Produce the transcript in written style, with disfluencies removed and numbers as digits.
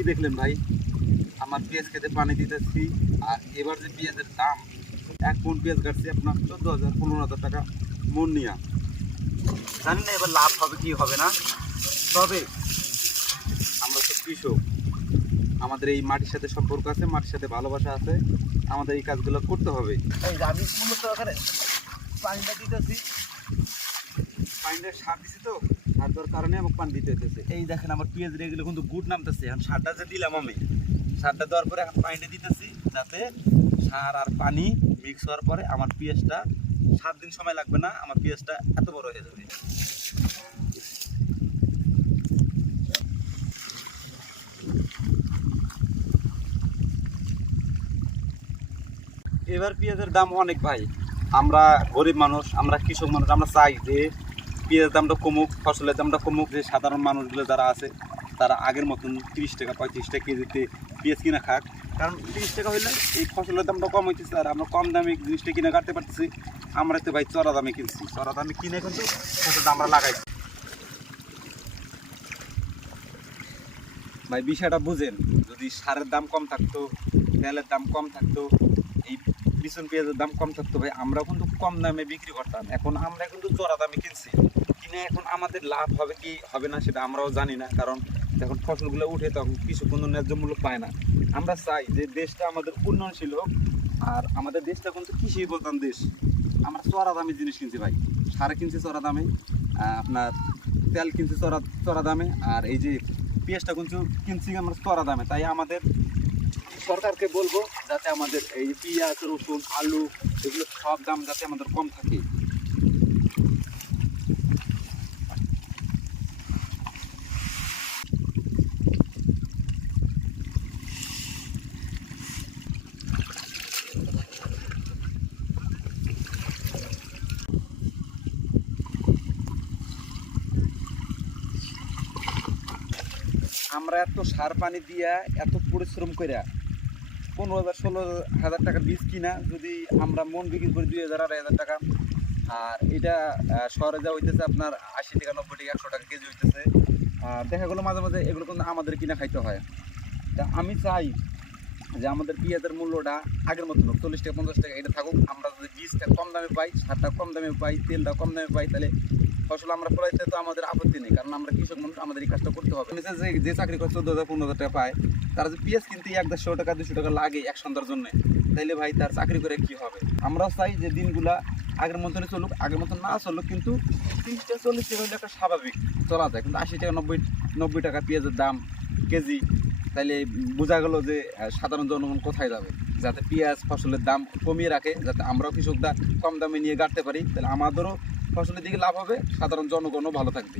কি দেখলেন ভাই? আমার পেঁয়াজ খেতে পানি দিতেছি, আর এবার যে পেঁয়াজের দাম, 1 মণ পেঁয়াজ কাটছি আপনার 14,000 15,000 টাকা মন নিয়া। জানি না এবার লাভ হবে কি হবে না, তবে আমরা তো কৃষক, আমাদের এই মাটির সাথে সম্পর্ক আছে, মাটির সাথে ভালোবাসা আছে, আমাদের এই কাজগুলো করতে হবে। এই যে আমি মূলত এখানে পানিটা দিতেছি, পানিটা সার দিছি তো, সার দেওয়ার কারণে আমাকে পানি দিতে হইতেছে। এই দেখেন আমার পেঁয়াজ এগুলো কিন্তু গুড নামতেছে। এখন সারটা যে দিলাম আমি, সারটা দেওয়ার পরে এখন পানিটা দিতেছি, যাতে সার আর পানি মিক্স হওয়ার পরে আমার পেঁয়াজটা 7 দিন সময় লাগবে না, আমার পেঁয়াজটা এত বড় হয়ে যাবে। এবার পেঁয়াজের দাম অনেক ভাই। আমরা গরিব মানুষ, আমরা কৃষক মানুষ, আমরা চাই যে পেঁয়াজের দামটা কমুক, ফসলের দামটা কমুক, যে সাধারণ মানুষগুলো যারা আছে তারা আগের মতন 30 টাকা 35 টাকা কেজিতে পেঁয়াজ কিনা খাক। কারণ 30 টাকা হইলে এই ফসলের দামটা কম হইতেছে, আর আমরা কম দামে জিনিসটা কিনে কাটতে পারতেছি। আমরা তো ভাই চড়া দামে কিনছি, চড়া দামে কিনে কিন্তু ফসলটা আমরা লাগাইছি। ভাই বিষয়টা বুঝেন, যদি সারের দাম কম থাকতো, তেলের দাম কম থাকতো, এই বিছন পেঁয়াজের দাম কম থাকতো ভাই, আমরা কিন্তু কম দামে বিক্রি করতাম। এখন আমরা কিন্তু চড়া দামে কিনছি, কিনে এখন আমাদের লাভ হবে কি হবে না সেটা আমরাও জানি না। কারণ যখন ফসলগুলো উঠে তখন কিছু কোনো ন্যায্য মূল্য পায় না। আমরা চাই যে দেশটা আমাদের উন্নয়নশীল হোক, আর আমাদের দেশটা কিন্তু কৃষি প্রধান দেশ। আমরা চড়া দামে জিনিস কিনছি ভাই, সার কিনছি চড়া দামে, আপনার তেল কিনছি চড়া দামে, আর এই যে পেঁয়াজটা কিনছি আমরা চড়া দামে। তাই আমাদের সরকারকে বলবো যাতে আমাদের এই পেঁয়াজ, রসুন, আলু এগুলো সব দাম যাতে আমাদের কম থাকে। আমরা এত সার পানি দিয়া, এত পরিশ্রম কইরা 15,000 16,000 টাকা বীজ কিনা যদি আমরা মন বিক্রি করি 2,000 2,500 টাকা, আর এটা শহরে যা হইতেছে আপনার 80 টাকা 90 টাকা 100 টাকা কেজি হইতেছে। আর দেখা গেলো মাঝে মাঝে এগুলো কিন্তু আমাদের কিনা খাইতে হয়। তা আমি চাই যে আমাদের পেঁয়াজের মূল্যটা আগের মতন হোক, 40 টাকা 50 টাকা এটা থাকুক। আমরা যদি বীজটা কম দামে পাই, সারটা কম দামে পাই, তেলটা কম দামে পাই, তাহলে ফসল আমরা ফলাইতে তো আমাদের আপত্তি নেই। কারণ আমরা কৃষক মানুষ, আমাদের এই কাজটা করতে হবে। যে চাকরি করে 14,000 15,000 টাকা পায়, তারা যে পেঁয়াজ কিনতে 100 টাকা 200 টাকা লাগে এক সন্ধ্যার জন্য, তাইলে ভাই তার চাকরি করে কি হবে? আমরা চাই যে দিনগুলা আগের মতনই চলুক, আগের মতন না চলুক, কিন্তু 30 টাকা 40 টাকা হলে একটা স্বাভাবিক চলা যায়। কিন্তু 80 টাকা 90 টাকা পেঁয়াজের দাম কেজি, তাইলে বোঝা গেল যে সাধারণ জনগণ কোথায় যাবে। যাতে পেঁয়াজ ফসলের দাম কমিয়ে রাখে, যাতে আমরাও কৃষকরা কম দামে নিয়ে গাড়তে পারি, তাহলে আমাদেরও ফসলের দিকে লাভ হবে, সাধারণ জনগণও ভালো থাকবে।